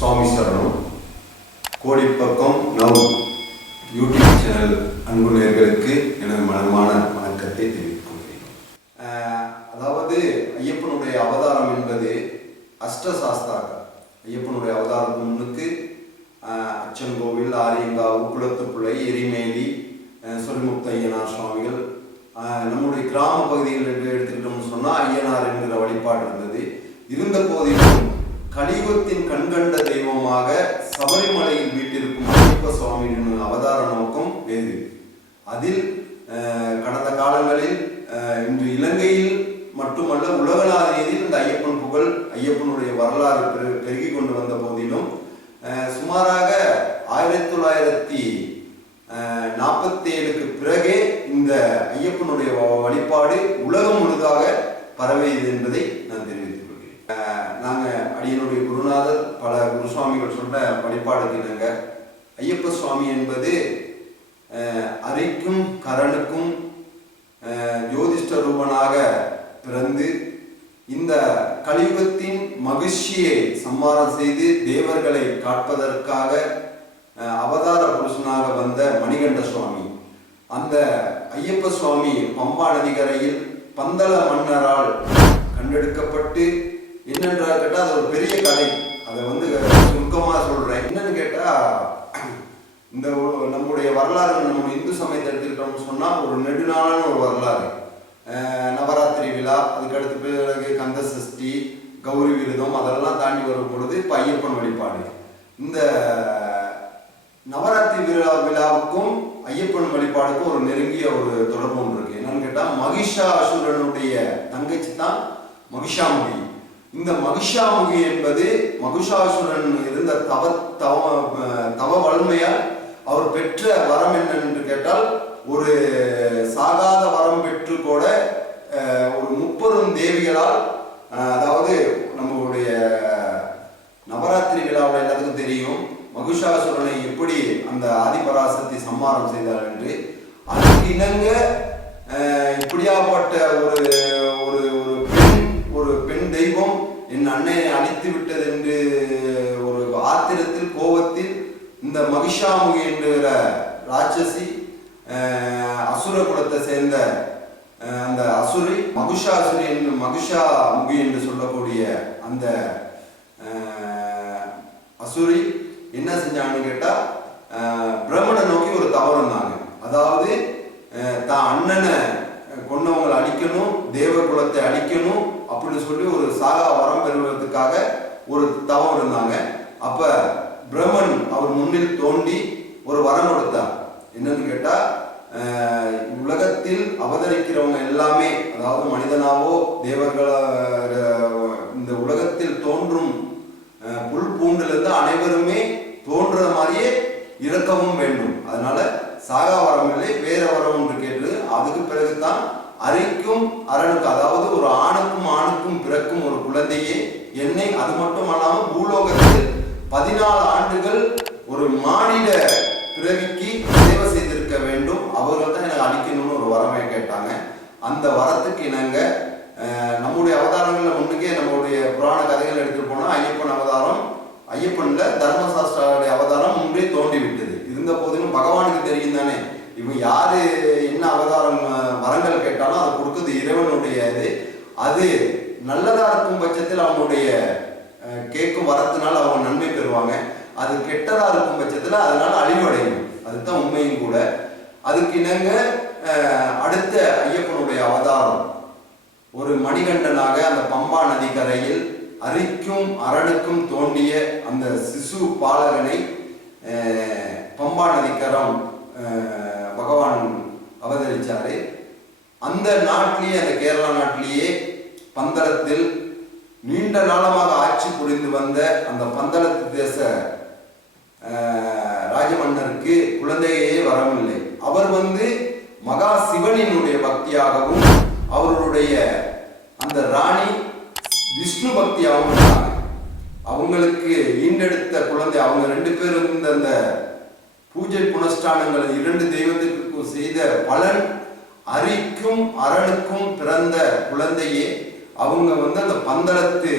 சுவாமி சரணம். கோடிப்பக்கம் now YouTube channel அன்பு நேர்களுக்கு எனது மனமான வணக்கத்தை தெரிவித்துக் கொள்கிறேன். அதாவது ஐயப்பனுடைய அவதாரம் என்பது அஷ்டசாஸ்தாக்கள் ஐயப்பனுடைய அவதாரத்துக்கு முன்னுக்கு கோவில் ஆரியங்கா ஆரியங்காவு குளத்துப்புழை எரிமேலி சொல்முக்த ஐயனார் சுவாமிகள் நம்முடைய கிராம பகுதிகள் எடுத்துக்கிட்டோம்னு சொன்னால் ஐயனார் என்கிற வழிபாடு இருந்தது. இருந்த போதிலும் கலியுகத்தின் கண்கண்ட தெய்வமாக சபரிமலையில் வீட்டிருக்கும் ஐயப்ப சுவாமியின் அவதார நோக்கம் வேறு. அதில் கடந்த காலங்களில் இன்று இலங்கையில் மட்டுமல்ல உலகளாவியதில் இந்த ஐயப்பன் புகழ் ஐயப்பனுடைய வரலாறு பெரு பெருகி கொண்டு வந்த போதிலும் சுமாராக ஆயிரத்தி தொள்ளாயிரத்தி நாற்பத்தி ஏழுக்கு பிறகே இந்த ஐயப்பனுடைய வ- வழிபாடு உலகம் முழுதாக பரவியது என்பதை நான் தெரிவித்துக் நாங்கள் அடியனுடைய குருநாதர் பல குருசுவாமிகள் சொன்ன வழிபாடுக்கு இணங்க ஐயப்ப சுவாமி என்பது அறைக்கும் கரனுக்கும் ஜோதிஷ்ட ரூபனாக பிறந்து இந்த கலியுகத்தின் மகிழ்ச்சியை சம்மாரம் செய்து தேவர்களை காட்பதற்காக அவதார புருஷனாக வந்த மணிகண்ட சுவாமி. அந்த ஐயப்ப சுவாமி பம்பா நதிக்கரையில் பந்தள மன்னரால் கண்டெடுக்கப்பட்டு என்னென்றால் கேட்டால் அது ஒரு பெரிய கதை. அதை வந்து சுருக்கமாக சொல்கிறேன் என்னன்னு கேட்டால் இந்த நம்முடைய வரலாறு நம்ம இந்து சமயத்தை எடுத்துக்கிட்டோம்னு சொன்னால் ஒரு நெடுநாளான ஒரு வரலாறு. நவராத்திரி விழா அதுக்கடுத்து பிறகு கந்த சஷ்டி கௌரி விருதம் அதெல்லாம் தாண்டி வரும் பொழுது இப்போ ஐயப்பன் வழிபாடு. இந்த நவராத்திரி விழா விழாவுக்கும் ஐயப்பன் வழிபாடுக்கும் ஒரு நெருங்கிய ஒரு தொடர்பு ஒன்று இருக்கு. என்னன்னு கேட்டால் மகிஷா அசுரனுடைய தங்கச்சி தான் மகிஷாமுகி இந்த மகிஷாமுகி என்பது மகிஷாசுரன் இருந்த தவ தவ தவ வலிமையால் அவர் பெற்ற வரம் என்னென்று கேட்டால் ஒரு சாகாத வரம் பெற்று கூட ஒரு முப்பெரும் தேவிகளால் அதாவது நம்மளுடைய நவராத்திரி விழாவில் எல்லாத்துக்கும் தெரியும் மகிஷாசுரனை எப்படி அந்த ஆதிபராசத்தை சம்மாரம் செய்தார் என்று. அதற்கு இணங்க இப்படியாப்பட்ட ஒரு மகிஷாமுகி என்கிற ராட்சசி அசுர குலத்தை சேர்ந்த அந்த அசுரி மகுஷாசுரி என்று மகுஷா முகி என்று சொல்லக்கூடிய அந்த அசுரி என்ன செஞ்சாங்கன்னு கேட்டால் பிரம்மனை நோக்கி ஒரு தவறு இருந்தாங்க. அதாவது தான் அண்ணனை கொண்டவங்களை அழிக்கணும் தேவ குலத்தை அழிக்கணும் அப்படின்னு சொல்லி ஒரு சாகா வரம் பெறுவதற்காக ஒரு தவம் இருந்தாங்க. அப்போ பிரம்மன் அவர் முன்னில் தோண்டி ஒரு வரம் கொடுத்தார். என்னன்னு கேட்டா உலகத்தில் அவதரிக்கிறவங்க எல்லாமே அதாவது மனிதனாவோ தேவர்களா இந்த உலகத்தில் தோன்றும் புல் பூண்டிலிருந்து அனைவருமே தோன்ற மாதிரியே இறக்கவும் வேண்டும். அதனால சாகா வரம் இல்லை வேற வரம் ஒன்று கேட்டு அதுக்கு பிறகுதான் அரைக்கும் அரணுக்கு அதாவது ஒரு ஆணுக்கும் ஆணுக்கும் பிறக்கும் ஒரு குழந்தையே என்னை அது மட்டும் அல்லாமல் பூலோகத்தில் பதினாலு ஆண்டுகள் ஒரு மானிட பிறவிக்கு சேவை செய்திருக்க வேண்டும். அவர்கள் தான் எனக்கு அழிக்கணும்னு ஒரு வரமே கேட்டாங்க. அந்த வரத்துக்கு இணங்க நம்முடைய அவதாரங்களில் முன்னுக்கே நம்மளுடைய புராண கதைகள் எடுத்துகிட்டு போனால் ஐயப்பன் அவதாரம் ஐயப்பனில் தர்மசாஸ்திராவுடைய அவதாரம் முன்பே தோண்டி விட்டது இருந்த போதிலும் பகவானுக்கு தெரியும் தானே. இவன் யார் என்ன அவதாரம் வரங்கள் கேட்டாலும் அதை கொடுக்குறது இறைவனுடைய இது. அது நல்லதாக இருக்கும் பட்சத்தில் அவனுடைய கேட்கும் வரத்தினால் அவங்க நன்மை பெறுவாங்க. அது கெட்டதா இருக்கும் பட்சத்தில் அதனால அழிவடையும். அதுதான் உண்மையும் கூட. அதுக்கு இணங்க அடுத்த ஐயப்பனுடைய அவதாரம். ஒரு மணிகண்டனாக அந்த பம்பா நதிக்கரையில் அரிக்கும் அரணுக்கும் தோண்டிய அந்த சிசு பாலகனை பம்பா நதிக்கரம் பகவான் அவதரிச்சாரு. அந்த நாட்டிலேயே அந்த கேரளா நாட்டிலேயே பந்தளத்தில் நீண்ட காலமாக ஆட்சி புரிந்து வந்த அந்த பந்தளத்து தேச ராஜமன்னருக்கு குழந்தையே வரவில்லை. அவர் வந்து மகா சிவனினுடைய பக்தியாகவும் அவருடைய அந்த ராணி விஷ்ணு பக்தியாகவும் அவங்களுக்கு ஈண்டெடுத்த குழந்தை அவங்க ரெண்டு பேரும் இருந்த அந்த பூஜை புனஸ்தானங்கள் இரண்டு தெய்வத்திற்கும் செய்த பலன் அரிக்கும் அரணுக்கும் பிறந்த குழந்தையே அவங்க வந்து அந்த பந்தளத்து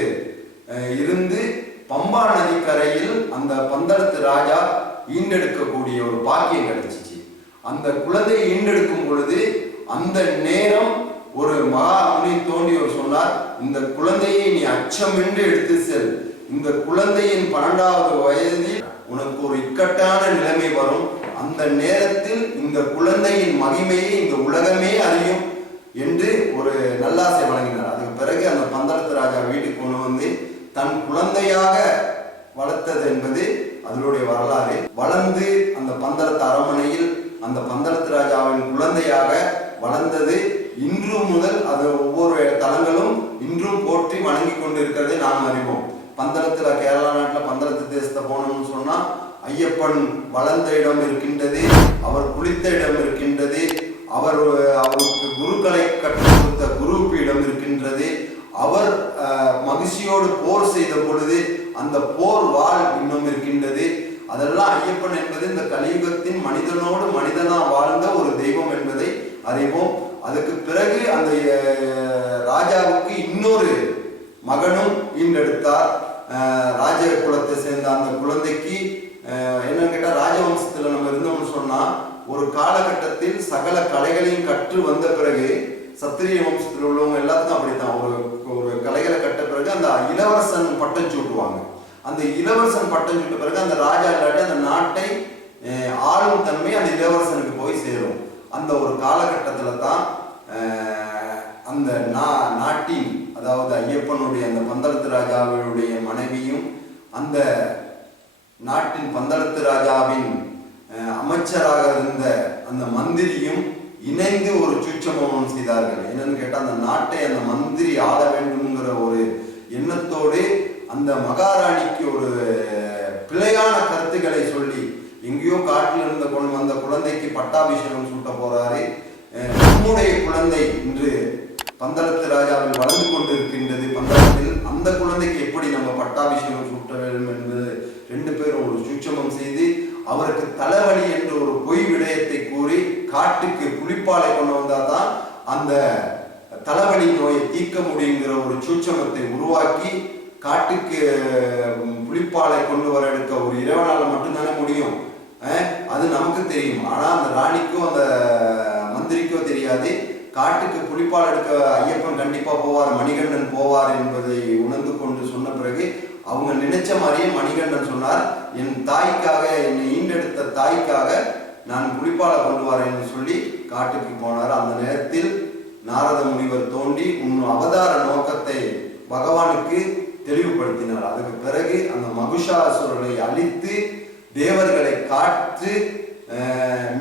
இருந்து பம்பா நதிக்கரையில் அந்த பந்தளத்து ராஜா ஈண்டெடுக்கக்கூடிய ஒரு பாக்கியம் கிடைச்சிச்சு. அந்த குழந்தையை ஈண்டெடுக்கும் பொழுது அந்த நேரம் ஒரு மகா முனி தோண்டியவர் சொன்னார் இந்த குழந்தையை நீ அச்சமின்றி எடுத்து செல். இந்த குழந்தையின் பன்னெண்டாவது வயதில் உனக்கு ஒரு இக்கட்டான நிலைமை வரும். அந்த நேரத்தில் இந்த குழந்தையின் மகிமையை இந்த உலகமே அறியும் என்று ஒரு நல்லாசை வழங்கினார். அதுக்கு பிறகு அந்த பந்தளத்து ராஜா வீட்டுக்கு கொண்டு வந்து தன் குழந்தையாக வளர்த்தது என்பது அதனுடைய வரலாறு. வளர்ந்து அந்த பந்தளத்து அரண்மனையில் அந்த பந்தளத்து ராஜாவின் குழந்தையாக வளர்ந்தது. இன்று முதல் அது ஒவ்வொரு தலங்களும் இன்றும் போற்றி வணங்கி கொண்டிருக்கிறதை நாம் அறிவோம். பந்தளத்துல கேரளா நாட்டில் பந்தளத்து தேசத்தை போனோம்னு சொன்னா ஐயப்பன் வளர்ந்த இடம் இருக்கின்றது அவர் குளித்த இடம் இருக்கின்றது அவர் அவருக்கு குருக்களை கற்றுக் கொடுத்த குரு இடம் இருக்கின்றது அவர் மகிழ்ச்சியோடு போர் செய்த பொழுது அந்த போர் வாழ் இன்னும் இருக்கின்றது. அதெல்லாம் ஐயப்பன் என்பது இந்த கலியுகத்தின் மனிதனோடு மனிதனா வாழ்ந்த ஒரு தெய்வம் என்பதை அறிவோம். அதுக்கு பிறகு அந்த ராஜாவுக்கு இன்னொரு மகனும் ஈண்டெடுத்தார் ராஜ குலத்தை சேர்ந்த அந்த குழந்தைக்கு என்னன்னு கேட்டா ராஜவம்சத்துல நம்ம இருந்தோம்னு சொன்னா ஒரு காலகட்டத்தில் சகல கலைகளையும் கற்று வந்த பிறகு சத்திரிய வம்சத்தில் உள்ளவங்க எல்லாத்துக்கும் அப்படித்தான். ஒரு கலைகளை கட்ட பிறகு அந்த இளவரசன் பட்டம் சூட்டுவாங்க அந்த இளவரசன் பட்டம் சூட்ட பிறகு அந்த ராஜா இல்லாட்டி அந்த நாட்டை ஆளும் தன்மை அந்த இளவரசனுக்கு போய் சேரும். அந்த ஒரு காலகட்டத்தில் தான் அந்த நா நாட்டின் அதாவது ஐயப்பனுடைய அந்த பந்தளத்து ராஜாவுடைய மனைவியும் அந்த நாட்டின் பந்தளத்து ராஜாவின் அஹ், அமைச்சராக இருந்த அந்த மந்திரியும் இணைந்து ஒரு சூட்சமம் செய்தார்கள். என்னன்னு கேட்டால் அந்த நாட்டை அந்த மந்திரி ஆள வேண்டும் வேண்டும்ங்கிற ஒரு எண்ணத்தோடு அந்த மகாராணிக்கு ஒரு பிழையான கருத்துக்களை சொல்லி எங்கேயோ காட்டில் இருந்த கொண்டு வந்த குழந்தைக்கு பட்டாபிஷேகம் சூட்ட போறாரு. நம்முடைய குழந்தை இன்று பந்தளத்து ராஜாவில் வளர்ந்து கொண்டிருக்கின்றது. பந்த அந்த குழந்தைக்கு எப்படி நம்ம பட்டாபிஷேகம் சூட்ட வேண்டும் என்பது ரெண்டு பேரும் ஒரு சூட்சமம் செய்து அவருக்கு தலைவலி என்ற ஒரு பொய் விடயத்தை கூறி காட்டுக்கு புலிப்பாலை கொண்டு வந்தாதான் அந்த தலைவலி நோயை தீர்க்க முடியுங்கிற ஒரு சூட்சமத்தை உருவாக்கி காட்டுக்கு புளிப்பாலை கொண்டு வர எடுக்க ஒரு இரவனால மட்டும்தானே முடியும். அது நமக்கு தெரியும். ஆனால் அந்த ராணிக்கும் அந்த மந்திரிக்கும் தெரியாது. காட்டுக்கு புளிப்பால் எடுக்க ஐயப்பன் கண்டிப்பாக போவார் மணிகண்டன் போவார் என்பதை உணர்ந்து கொண்டு சொன்ன பிறகு அவங்க நினைச்ச மாதிரியே மணிகண்டன் சொன்னார் என் தாய்க்காக என்னை ஈண்டெடுத்த தாய்க்காக நான் புலிப்பாலை கொண்டு வரேன்னு சொல்லி காட்டுக்கு போனார். அந்த நேரத்தில் நாரத முனிவர் தோண்டி உன் அவதார நோக்கத்தை பகவானுக்கு தெளிவுபடுத்தினார். அதுக்கு பிறகு அந்த மகுஷாசுரனை அழித்து தேவர்களை காற்று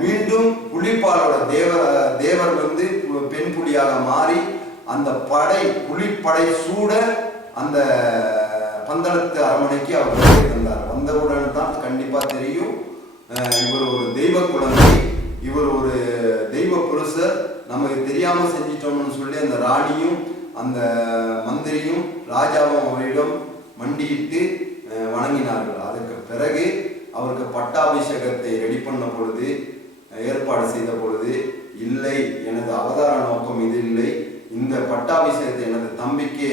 மீண்டும் புலிப்பாலோட தேவ தேவர் வந்து பெண் புலியாக மாறி அந்த படை புலிப்படை சூட அந்த பந்தளத்து அரண்மனைக்கு அவர் வந்தார். வந்தவுடன் தான் கண்டிப்பாக தெரியும் இவர் ஒரு தெய்வ குழந்தை இவர் ஒரு தெய்வ புருஷர் நமக்கு தெரியாமல் செஞ்சிட்டோம்னு சொல்லி அந்த ராணியும் அந்த மந்திரியும் ராஜாவும் அவரிடம் மண்டியிட்டு வணங்கினார்கள். அதற்கு பிறகு அவருக்கு பட்டாபிஷேகத்தை ரெடி பண்ண பொழுது ஏற்பாடு செய்த பொழுது இல்லை எனது அவதார நோக்கம் இது இல்லை. இந்த பட்டாபிஷேகத்தை எனது தம்பிக்கே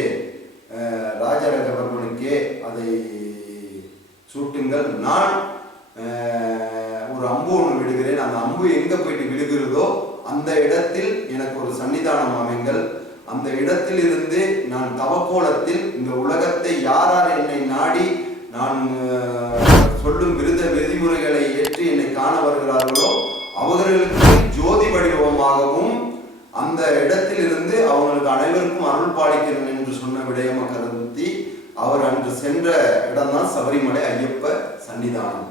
அஹ், ராஜராஜவர்மனுக்கே அதை சூட்டுங்கள். நான் ஒரு அம்பு ஒன்று விடுகிறேன். அந்த அம்பு எங்கே போயிட்டு விடுகிறதோ அந்த இடத்தில் எனக்கு ஒரு சன்னிதானம் அமைங்கள். அந்த இடத்தில் இருந்து நான் தவக்கோலத்தில் இந்த உலகத்தை யார் யார் என்னை நாடி நான் சொல்லும் விருத விதிமுறைகளை ஏற்றி என்னை காண வருகிறார்களோ அவர்களுக்கு ஜோதி வடிவமாகவும் அந்த இடத்திலிருந்து அவங்களுக்கு அனைவருக்கும் அருள் பாலிக்கிறேன் என்று சொன்ன விடயம கருத்தி அவர் அன்று சென்ற இடம்தான் சபரிமலை ஐயப்ப சன்னிதானம்.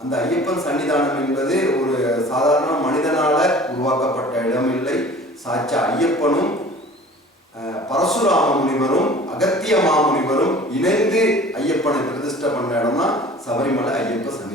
அந்த ஐயப்பன் சன்னிதானம் என்பது ஒரு சாதாரண மனிதனால உருவாக்கப்பட்ட இடம் இல்லை சாட்சா ஐயப்பனும் பரசுராம முனிவரும் அகத்திய மாமுனிவரும் இணைந்து ஐயப்பனை பிரதிஷ்டை பண்ண இடம்னா சபரிமலை ஐயப்ப சன்னிதானம்